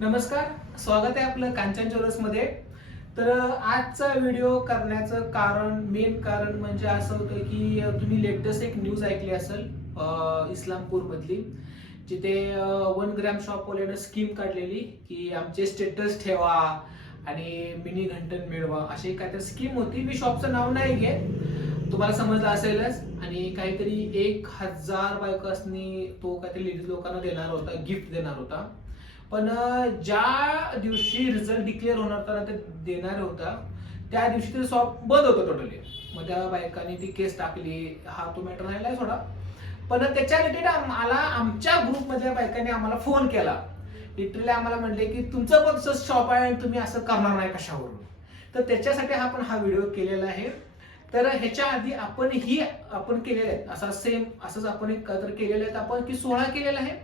नमस्कार स्वागत आहे आपलं कांचन ज्वेलर्समध्ये. तर आजचा व्हिडिओ करण्याचं कारण मेन कारण म्हणजे असं होतं की तुम्ही लेटेस्ट एक न्यूज ऐकली असेल इस्लामपूर मधली. जिथे वन ग्रॅम शॉपवाल्यानं स्कीम काढलेली की आमचे स्टेटस ठेवा आणि मिनी घंटन मिळवा. अशी काहीतरी स्कीम होती. मी शॉपचं नाव नाही घेत. तुम्हाला समजलं असेलच. आणि काहीतरी एक हजार बायकर्सनी तो काहीतरी लेडीज लोकांना देणार होता गिफ्ट देणार होता. पण ज्या दिवशी रिझल्ट डिक्लेअर होणार त्याला ते देणार होता त्या दिवशी ते शॉप बंद होतं टोटली मग त्या बायकांनी ती केस टाकली. हा तो मॅटर राहिला थोडा पण त्याच्या रिलेटेड आम्हाला आमच्या ग्रुपमधल्या बायकांनी आम्हाला फोन केला. लिटरली आम्हाला म्हणले की तुमचं पण तसंच शॉप आहे आणि तुम्ही असं करणार नाही कशावरून. तर त्याच्यासाठी आपण हा व्हिडिओ केलेला आहे. तर ह्याच्या आधी आपण ही आपण केलेले आहेत. असा सेम असंच आपण एक तर केलेले आहेत आपण की सोळा केलेला आहे.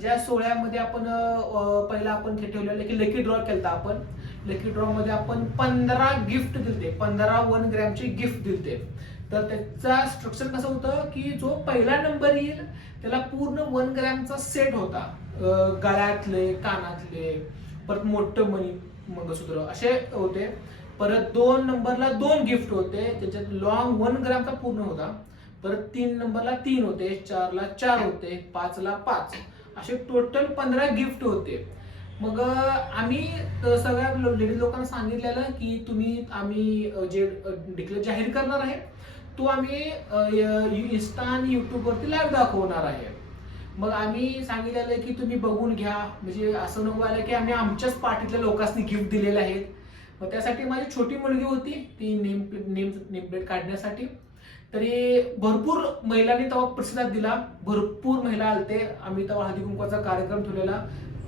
ज्या सोहळ्यामध्ये आपण पहिला आपण ते ठेवलेलं की लकी ड्रॉ केलता आपण. लकी ड्रॉ मध्ये आपण पंधरा गिफ्ट दिलते. पंधरा वन ग्रॅमचे गिफ्ट दिलते. तर त्याचा स्ट्रक्चर कसं होतं की जो पहिला नंबर येईल त्याला पूर्ण वन ग्रॅमचा सेट होता. गळ्यातले कानातले परत मोठं मणी मंगळसूत्र असे होते. परत दोन नंबरला दोन गिफ्ट होते. त्याच्यात लॉंग वन ग्रामचा पूर्ण होता. परत तीन नंबरला तीन होते. चारला चार होते. पाचला पाच. असे टोटल पंधरा गिफ्ट होते. मग आम्ही सगळ्या लेडीज लोकांना सांगितलेलं की तुम्ही आम्ही जे डिक्लेअर जाहीर करणार आहे तो आम्ही इन्स्टा आणि युट्यूब वरती लाईव्ह दाखवणार आहे. मग आम्ही सांगितलेलं की तुम्ही बघून घ्या. म्हणजे असं नको आलं की आम्ही आमच्याच पार्टीतल्या लोकांनी गिफ्ट दिलेले आहेत. मग त्यासाठी माझी छोटी मुलगी होती ती नेम नेम नेम प्लेट काढण्यासाठी. तरी भरपूर महिलांनी तेव्हा प्रतिसाद दिला. भरपूर महिला आलते. आम्ही तेव्हा हळदी कुंकवाचा कार्यक्रम ठेवलेला.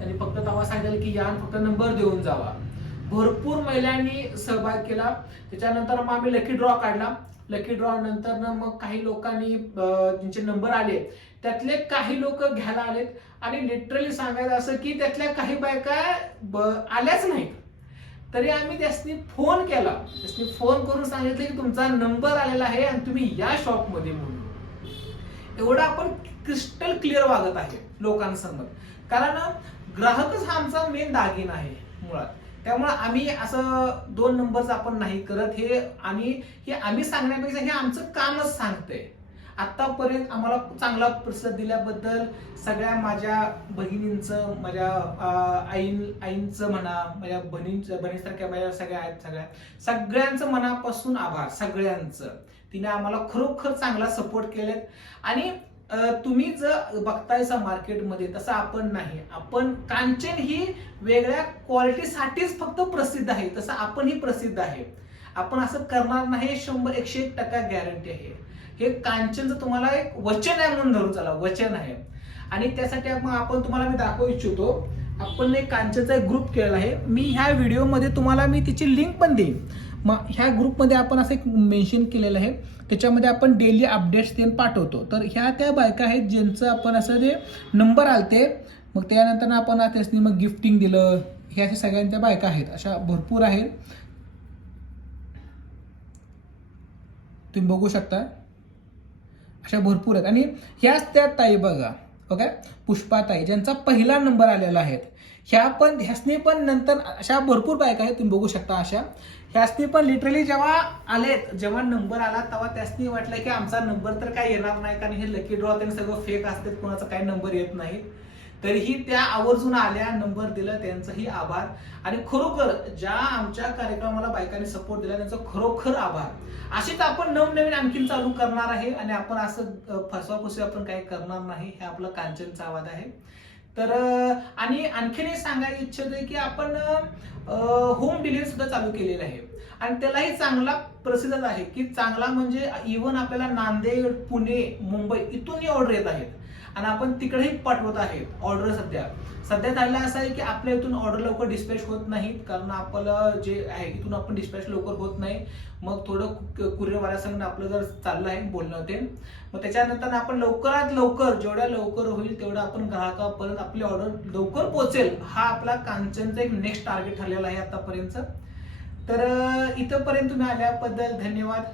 आणि फक्त तेव्हा सांगितलं की या फक्त नंबर देऊन जावा. भरपूर महिलांनी सहभाग केला. त्याच्यानंतर मग आम्ही लकी ड्रॉ काढला. लकी ड्रॉ नंतर मग काही लोकांनी त्यांचे ज्यांचे नंबर आले त्यातले काही लोक घ्यायला आलेत. आणि लिटरली सांगायचं असं की त्यातल्या काही बायका आल्याच नाहीत. तरी आम्ही त्यासनी फोन केला. त्यासनी फोन करून सांगितलं की तुमचा नंबर आलेला आहे आणि तुम्ही या शॉपमध्ये म्हणून. एवढं आपण क्रिस्टल क्लिअर वागत आहे लोकांसमोर. कारण ग्राहकच हा आमचा मेन दागिना आहे मुळात. त्यामुळे आम्ही असं दोन नंबरच आपण नाही करत. हे आणि हे आम्ही सांगण्यापेक्षा हे आमचं कामच सांगतंय. आतापर्यंत आम्हाला चांगला प्रतिसाद दिल्याबद्दल सगळ्या माझ्या बहिणींचं माझ्या आईन आईंचं म्हणा माझ्या बहिणींचं बहिणीसारख्या माझ्या सगळ्या आहेत सगळ्या सगळ्यांचं मनापासून आभार सगळ्यांचं. तिने आम्हाला खरोखर चांगला सपोर्ट केलेत. आणि तुम्ही जर बघतायसा मार्केटमध्ये तसं आपण नाही. आपण कांचन ही वेगळ्या क्वालिटीसाठीच फक्त प्रसिद्ध आहे. तसं आपणही प्रसिद्ध आहे. आपण असं करणार नाही शंभर एकशे एक टक्का गॅरंटी आहे. हे कांचनचं तुम्हाला एक वचन आहे म्हणून धरून चला वचन आहे. आणि त्यासाठी मग आपण तुम्हाला मी दाखवू इच्छितो आपण एक कांचनचा एक ग्रुप केलेला आहे. मी ह्या व्हिडिओमध्ये तुम्हाला मी तिची लिंक पण देईन. मग ह्या ग्रुपमध्ये आपण असं एक मेन्शन केलेलं आहे. त्याच्यामध्ये आपण डेली अपडेट्स ते पाठवतो. तर ह्या त्या बायका आहेत ज्यांचं आपण असं ते नंबर आलते मग त्यानंतर आपण त्यासनी मग गिफ्टिंग दिलं. हे अशा सगळ्यांच्या बायका आहेत. अशा भरपूर आहेत. तुम्ही बघू शकता. अशा भरपूर आहेत. आणि ह्याच त्या ताई बघा ओके? पुष्पाताई ज्यांचा पहिला नंबर आलेला आहे. ह्या पण ह्यासनी पण नंतर अशा भरपूर बायका आहेत तुम्ही बघू शकता अशा. ह्यासनी पण लिटरली जेव्हा आलेत जेव्हा नंबर आला तेव्हा त्यासनी वाटलं की आमचा नंबर तर काय येणार नाही कारण हे लकी ड्रॉ त्यांनी सगळं फेक असते कोणाचा काही नंबर येत नाही. तरीही त्या आवर्जून आल्या नंबर दिला त्यांचाही आभार. आणि खरोखर ज्या आमच्या कार्यक्रमाला बायकांनी सपोर्ट दिला त्यांचा खरोखर आभार. असेच आपण नवनवीन आणखीन चालू करणार आहे आणि आपण असं फसवा फसवाफसवी आपण काही करणार नाही हे आपलं कांचनचा आवाज आहे. तर आणि आणखीन एक सांगायची इच्छित आहे की आपण होम डिलिव्हरी सुद्धा चालू केलेलं आहे. आणि त्यालाही चांगला प्रसिद्ध आहे की चांगला म्हणजे इव्हन आपल्याला नांदेड पुणे मुंबई इथूनही ऑर्डर येत आहेत. आणि आपण तिकडेही पाठवत आहेत ऑर्डर सध्या. सध्या त्याला असं आहे की आपल्या इथून ऑर्डर लवकर डिस्पॅच होत नाहीत. कारण आपलं जे आहे इथून आपण डिस्पॅच लवकर होत नाही. मग थोडं कुरिअरवाल्यासंग आपलं जर चाललं आहे बोलणं ते. मग त्याच्यानंतर आपण लवकरात लवकर जेवढ्या लवकर होईल तेवढं आपण ग्राहकापर्यंत आपली ऑर्डर लवकर पोहोचेल. हा आपला कांचनचा एक नेक्स्ट टार्गेट ठरलेला आहे आतापर्यंत. तर इथंपर्यंत तुम्ही आल्याबद्दल धन्यवाद.